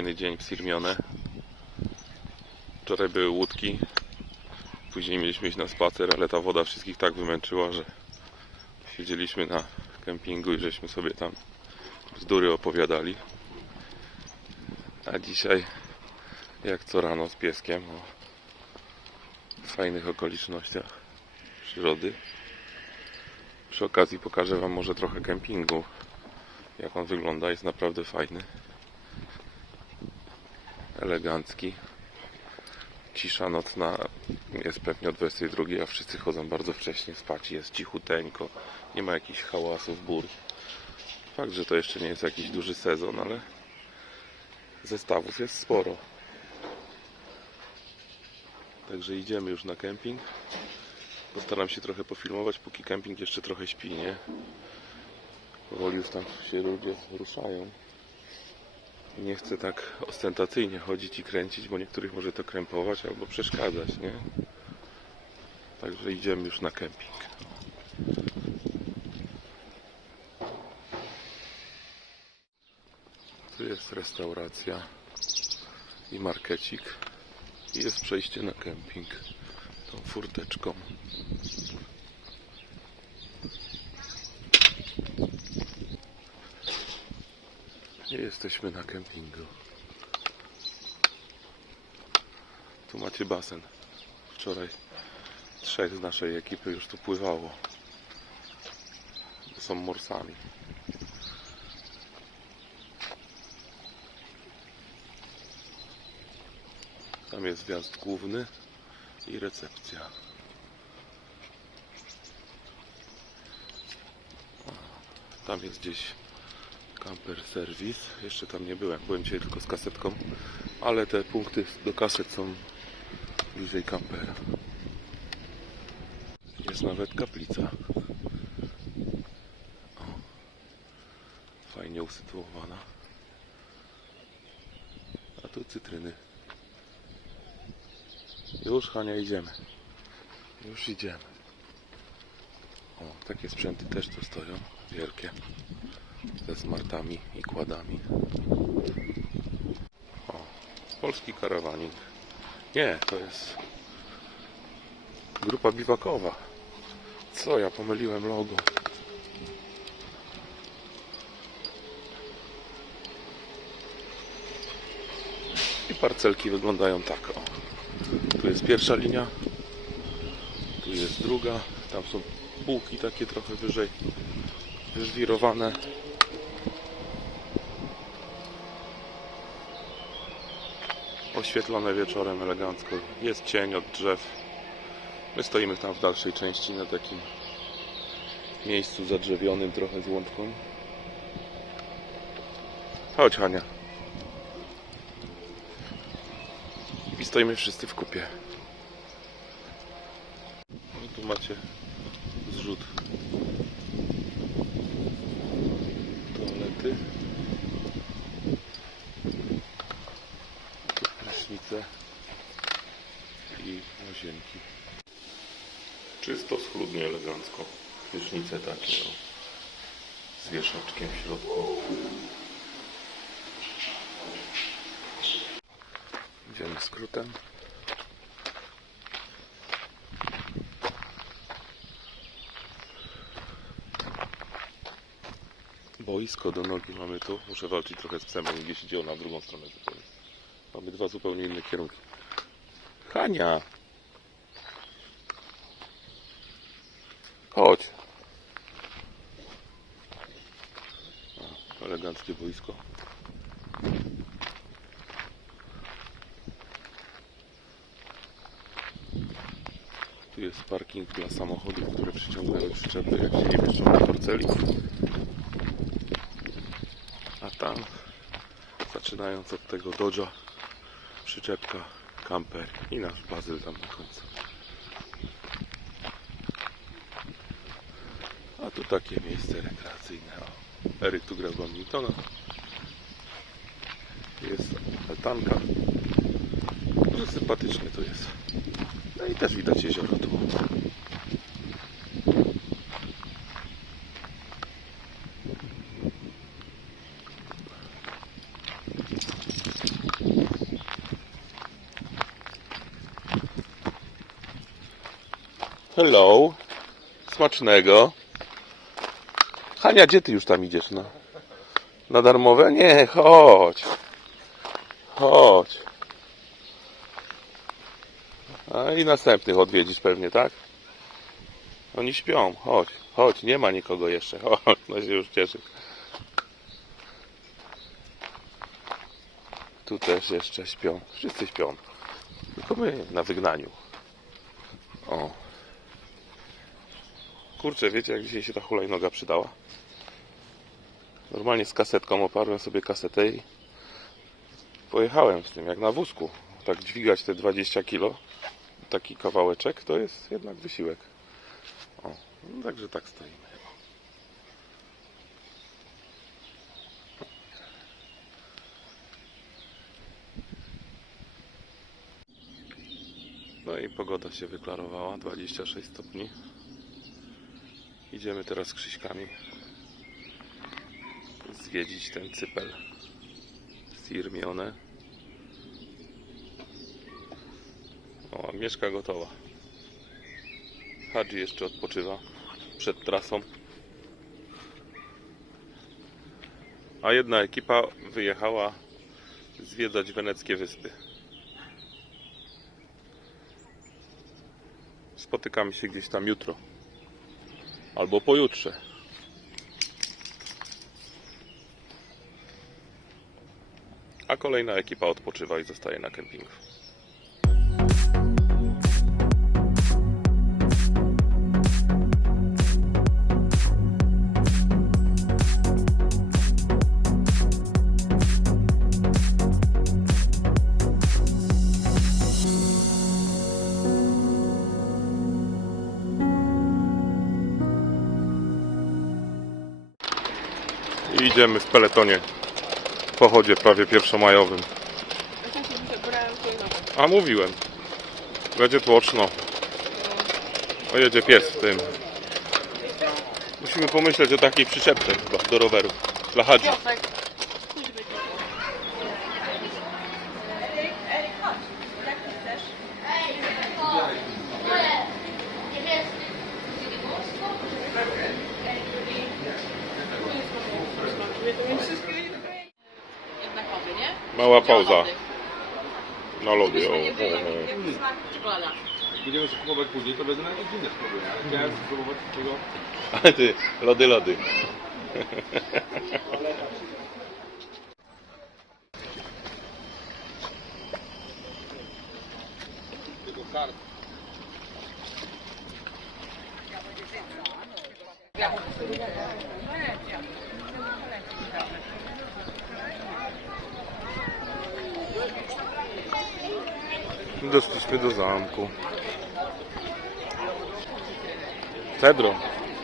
kolejny dzień w Sirmione. Wczoraj były łódki. Później mieliśmy iść na spacer, ale ta woda wszystkich tak wymęczyła, że siedzieliśmy na kempingu i żeśmy sobie tam bzdury opowiadali. A dzisiaj, jak co rano z pieskiem, o fajnych okolicznościach przyrody. Przy okazji pokażę Wam może trochę kempingu, jak on wygląda. Jest naprawdę fajny, elegancki. Cisza nocna jest pewnie o 22, a wszyscy chodzą bardzo wcześnie spać. Jest cichuteńko, nie ma jakichś hałasów, bór. Fakt, że to jeszcze nie jest jakiś duży sezon, ale zestawów jest sporo. Także idziemy już na kemping. Postaram się trochę pofilmować, póki kemping jeszcze trochę śpi, nie? Powoli już tam się ludzie ruszają. Nie chcę tak ostentacyjnie chodzić i kręcić, bo niektórych może to krępować albo przeszkadzać, nie? Także idziemy już na kemping. Tu jest restauracja i markecik. I jest przejście na kemping tą furteczką. I jesteśmy na kempingu. Tu macie basen. Wczoraj trzech z naszej ekipy już tu pływało. Są morsami. Tam jest wjazd główny i recepcja. Tam jest gdzieś camper service. Jeszcze tam nie byłem. Byłem dzisiaj tylko z kasetką, ale te punkty do kaset są bliżej kampera. Jest nawet kaplica. O, fajnie usytuowana. A tu cytryny. Już Hania idziemy. Już idziemy. O, takie sprzęty też tu stoją. Wielkie. Ze smartami i kładami. O, polski karawanik. Nie, to jest grupa biwakowa. Co ja pomyliłem logo. I parcelki wyglądają tak. O. Tu jest pierwsza linia, tu jest druga, tam są półki takie trochę wyżej, wyżwirowane. Oświetlone wieczorem elegancko, jest cień od drzew. My stoimy tam w dalszej części na takim miejscu zadrzewionym trochę z łączką. Chodź Hania. I stoimy wszyscy w kupie. No tu macie zrzut toalety. Tu prysznice i łazienki. Czysto, schludnie, elegancko. Prysznice takie o, z wieszaczkiem w środku. Idziemy skrótem. Boisko do nogi mamy tu. Muszę walczyć trochę z psem, bo gdzieś idzie na drugą stronę. Mamy dwa zupełnie inne kierunki. Hania! Chodź. O, eleganckie boisko. Tu jest parking dla samochodów, które przyciągają przyczepy, jak się nie mieszczą na porceli. A tam, zaczynając od tego Dodge'a, przyczepka, kamper i nasz bazyl tam na końcu. A tu takie miejsce rekreacyjne. Eryk tu grał badmintona. Jest altanka. No, sympatycznie to jest. No i też widać jezioro tu. Hello. Smacznego. Hania, gdzie ty już tam idziesz? Na, na darmowe? Nie, chodź. Chodź. A i następnych odwiedzisz pewnie, tak? Oni śpią. Chodź, chodź, nie ma nikogo jeszcze. Chodź, no się już cieszy. Tu też jeszcze śpią. Wszyscy śpią. Tylko my na wygnaniu. O. Kurczę, wiecie jak dzisiaj się ta hulajnoga przydała? Normalnie z kasetką oparłem sobie kasetę i pojechałem z tym jak na wózku. Tak dźwigać te 20 kilo, taki kawałeczek, to jest jednak wysiłek. O, no także tak stoimy. No i pogoda się wyklarowała, 26 stopni. Idziemy teraz Krzyśkami zwiedzić ten cypel Sirmione. O, mieszka gotowa. Hadzi jeszcze odpoczywa przed trasą. A jedna ekipa wyjechała zwiedzać weneckie wyspy. Spotykamy się gdzieś tam jutro. Albo pojutrze. A kolejna ekipa odpoczywa i zostaje na kempingu. Idziemy w peletonie pochodzie prawie pierwszomajowym. A mówiłem. Będzie tłoczno. O jedzie pies w tym. Musimy pomyśleć o takiej przyczepce chyba do roweru. Dla Hadzi. Mała pauza na lody. O, o, o. Będziemy się kupować później, to będę na inne spróbuję, ale chciałem spróbować tego. Ale ty, lody, lody.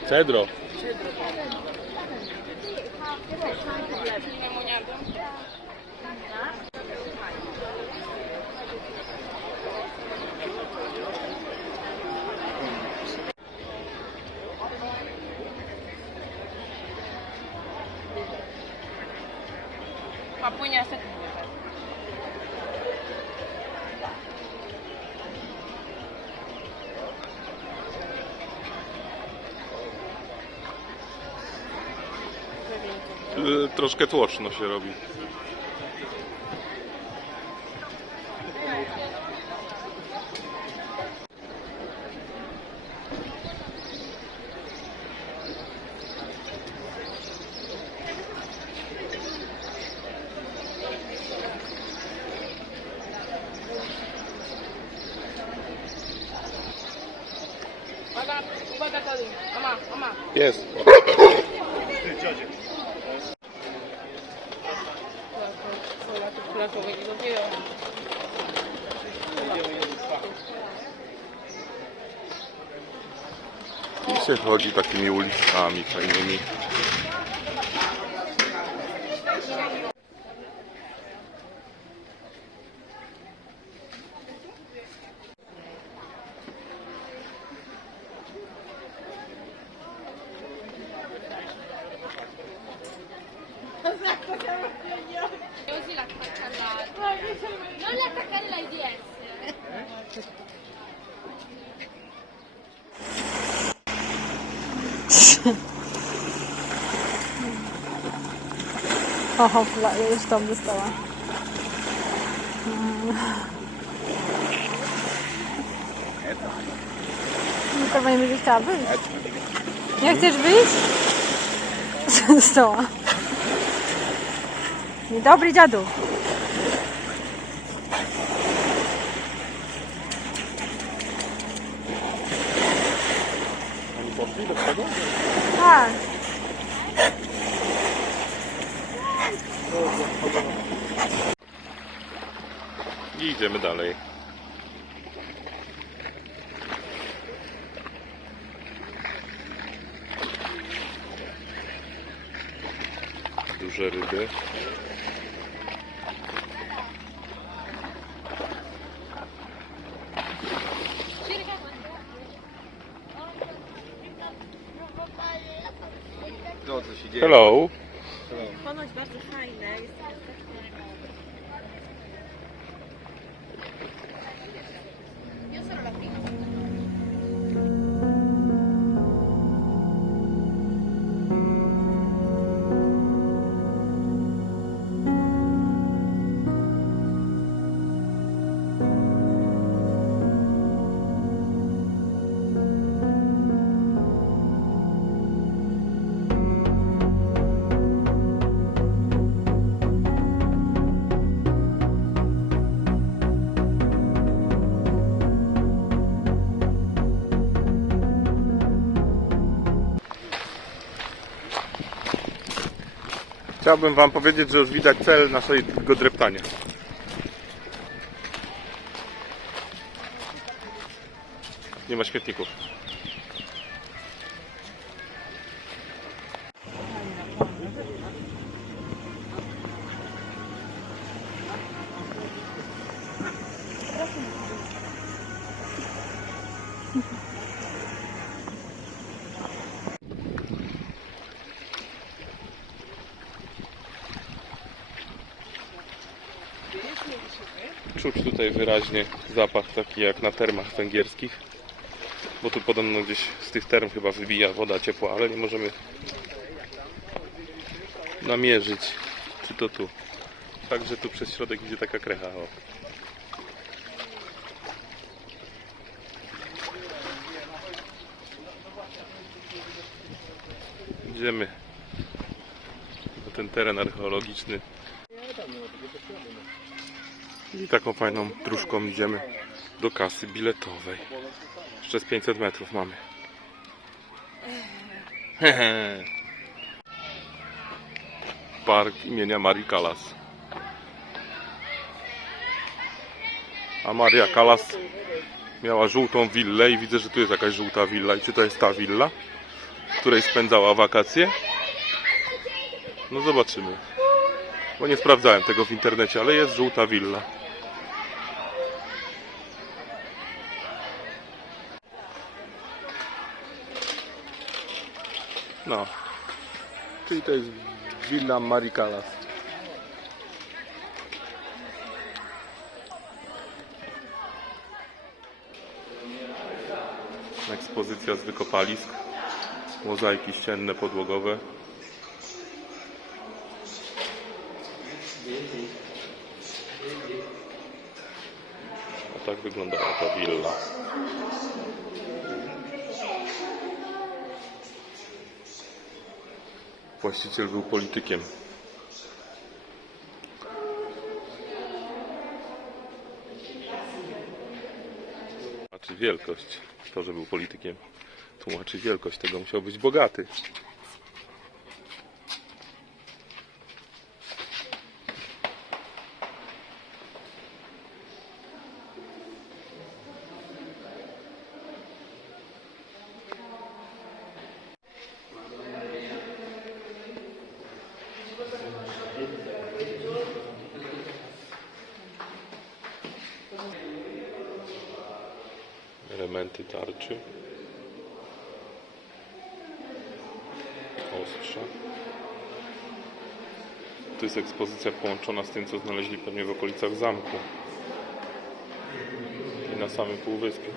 Cedro. Papunya set Troszkę tłoczno się robi. Uwaga, się chodzi takimi ulicami fajnymi. Così l'attaccare l'altro. Non l'attaccare l'AIDS. Oho, już tam dostała. Mm. To nie będzie chciała wyjść. Nie chcesz wyjść? Dostała. Niedobry dziadu. I idziemy dalej. Duże ryby. Hello. Chciałbym Wam powiedzieć, że już widać cel naszego dreptania. Nie ma śmietników. Czuć tutaj wyraźnie zapach taki jak na termach węgierskich. Bo tu podobno gdzieś z tych term chyba wybija woda ciepła, ale nie możemy namierzyć, czy to tu. Także tu przez środek idzie taka krecha. O. Idziemy na ten teren archeologiczny. I taką fajną dróżką idziemy do kasy biletowej. Jeszcze z 500 metrów mamy. Park imienia Marii Kalas. A Maria Kalas miała żółtą willę i widzę, że tu jest jakaś żółta willa. I czy to jest ta willa, w której spędzała wakacje? No zobaczymy. Bo nie sprawdzałem tego w internecie, ale jest żółta willa. No. Czyli to jest willa Marii Callas. Ekspozycja z wykopalisk. Mozaiki ścienne, podłogowe. A tak wyglądała ta willa. Właściciel był politykiem. Tłumaczy wielkość. To, że był politykiem, tłumaczy wielkość tego. Musiał być bogaty. Elementy tarczy. Ostrza. To jest ekspozycja połączona z tym, co znaleźli pewnie w okolicach zamku. I na samym półwyspie.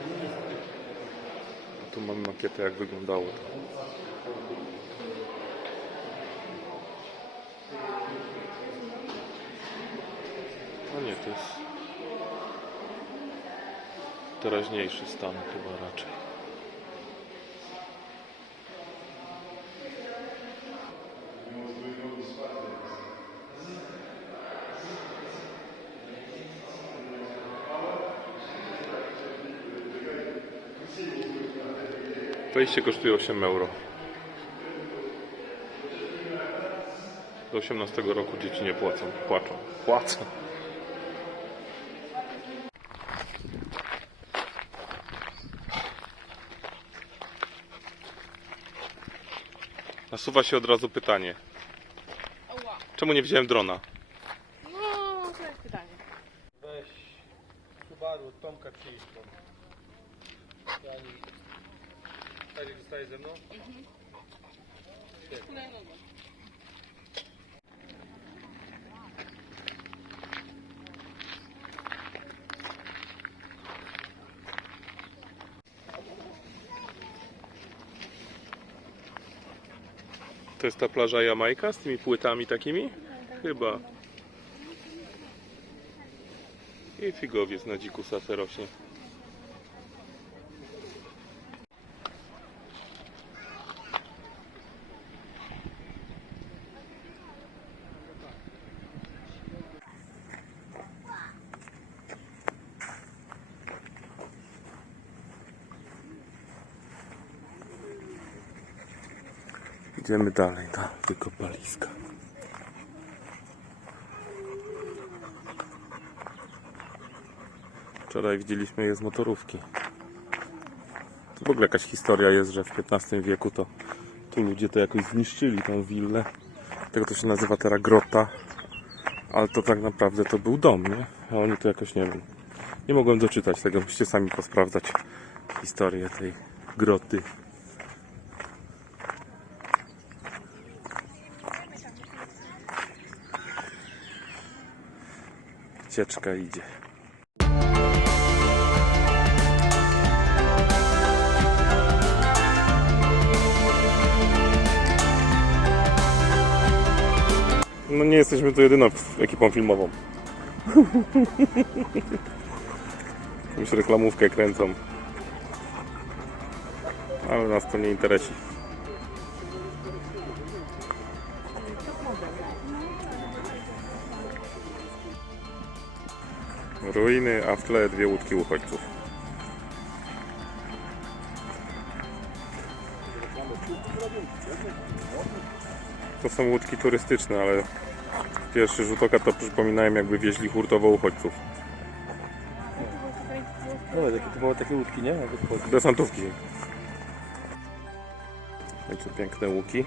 A tu mamy makietę, jak wyglądało to. A nie, to jest teraźniejszy stan chyba raczej. Wejście kosztuje 8 euro. Do 18 roku dzieci nie płacą. Płaczą. Płacą. Nasuwa się od razu pytanie. Czemu nie wziąłem drona? No, to jest pytanie. Weź Subaru od Tomka przyjdź tam. Tak jak zostaje ze mną? Hulajnogą. To jest ta plaża Jamajka z tymi płytami takimi? Chyba. I figowiec na dziku sasę rośnie. Idziemy dalej na wykopaliska. Wczoraj widzieliśmy je z motorówki. To w ogóle jakaś historia jest, że w XV wieku to tu ludzie to jakoś zniszczyli tą willę. Tego to się nazywa teraz grota. Ale to tak naprawdę to był dom, nie? A oni to jakoś nie wiem. Nie mogłem doczytać tego, musicie sami posprawdzać historię tej groty. Cieczka idzie. No nie jesteśmy tu jedyną ekipą filmową. Już reklamówkę kręcą. Ale nas to nie interesuje. Ruiny, a w tle dwie łódki uchodźców. To są łódki turystyczne, ale pierwszy rzut oka to przypominają jakby wieźli hurtowo uchodźców. No, takie, to były takie łódki, nie? Desantówki. Tu piękne łuki.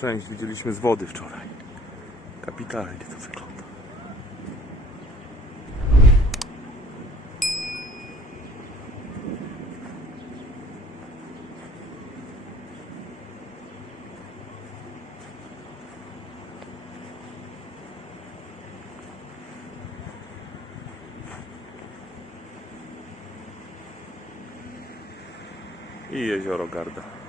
Część widzieliśmy z wody wczoraj. Kapitalnie to wygląda. I jezioro Garda.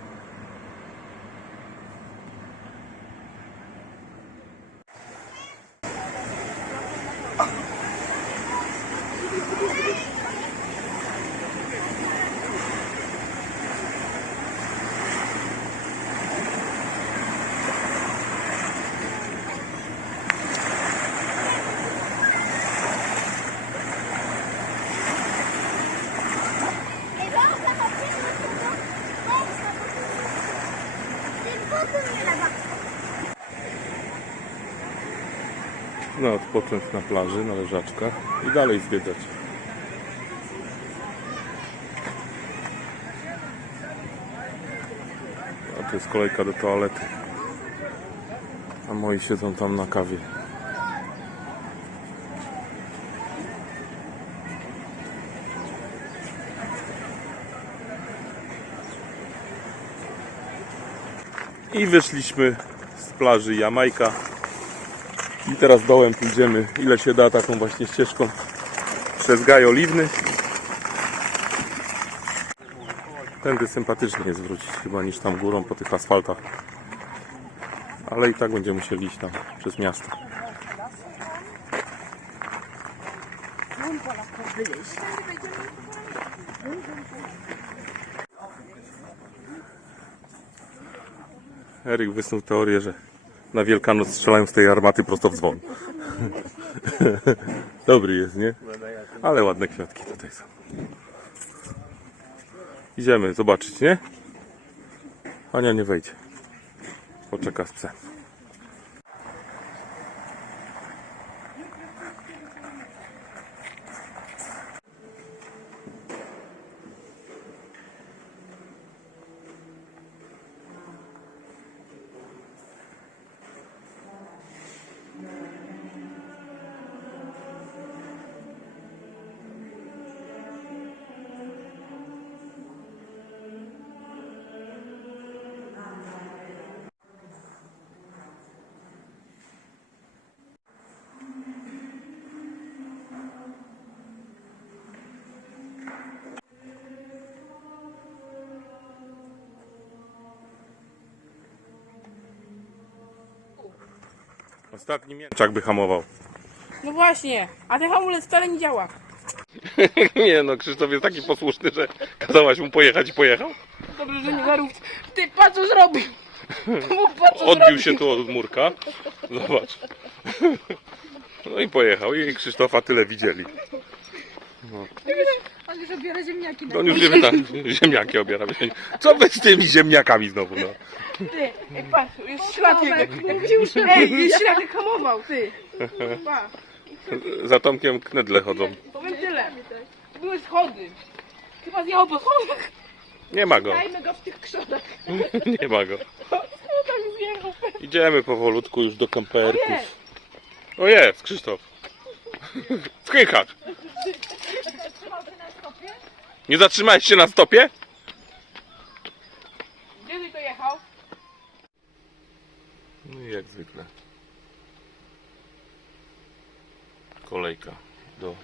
No, odpocząć na plaży, na leżaczkach i dalej zwiedzać. A to jest kolejka do toalety. A moi siedzą tam na kawie. I wyszliśmy z plaży Jamajka. I teraz dołem pójdziemy ile się da taką właśnie ścieżką przez gaj oliwny. Tędy sympatycznie jest wrócić chyba niż tam górą po tych asfaltach. Ale i tak będziemy musieli iść tam przez miasto. Eryk wysnuł teorię, że na Wielkanoc strzelają z tej armaty prosto w dzwon. Dobry jest, nie? Ale ładne kwiatki tutaj są. Idziemy zobaczyć, nie? Ania nie wejdzie. Poczeka z psem. Ostatni mięczak by hamował. No właśnie, a ten hamulec wcale nie działa. Nie no, Krzysztof jest taki posłuszny, że kazałaś mu pojechać i pojechał. Dobrze, że nie warów. Ty, patrz co zrobił! Patrz co Odbił zrobił. się tu od murka. Zobacz. No i pojechał. I Krzysztofa tyle widzieli. On już obiera ziemniaki. On już wie, tam ziemniaki obiera. Co wy z tymi ziemniakami znowu, no? Ty, ej, patrz, jest ślad jego. Ej, jest ślad hamował, ty. Pa, Za Tomkiem knedle chodzą. powiem tyle. Były schody. Chyba zjechał po schodach. Nie ma go. Dajmy go w tych krzodach. Nie ma go. No tak. Idziemy powolutku już do kamperków. O jest, Krzysztof. Chykach. Nie zatrzymałeś się na stopie? gdzie ty to jechał? No i jak zwykle. Kolejka do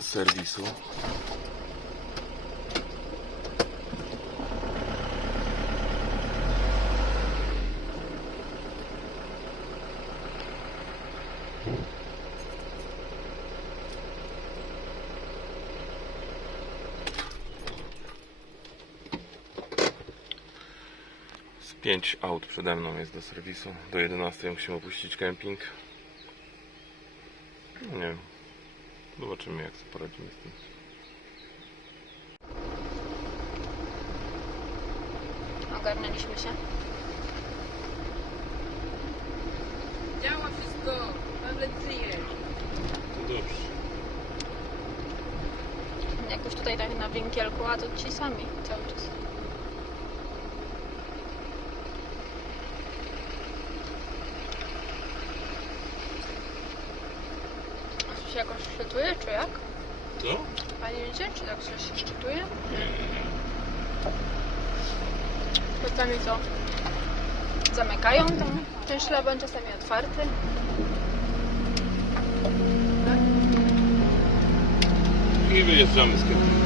serwisu. Z pięć aut przede mną jest do serwisu. Do 11 musimy opuścić kemping. No nie wiem. Zobaczymy jak sobie poradzimy z tym. Ogarnęliśmy się. Działa wszystko. Nawet żyje. To dobrze. Jak już tutaj tak na winkielku, a to ci sami cały czas. A coś się jakoś szczytuje, czy jak? Co? Pani wiecie, czy tak coś się szczytuje? Czasami co? Zamykają tam ten szlaban, czasami otwarty. I wyjeżdżamy z kempingu.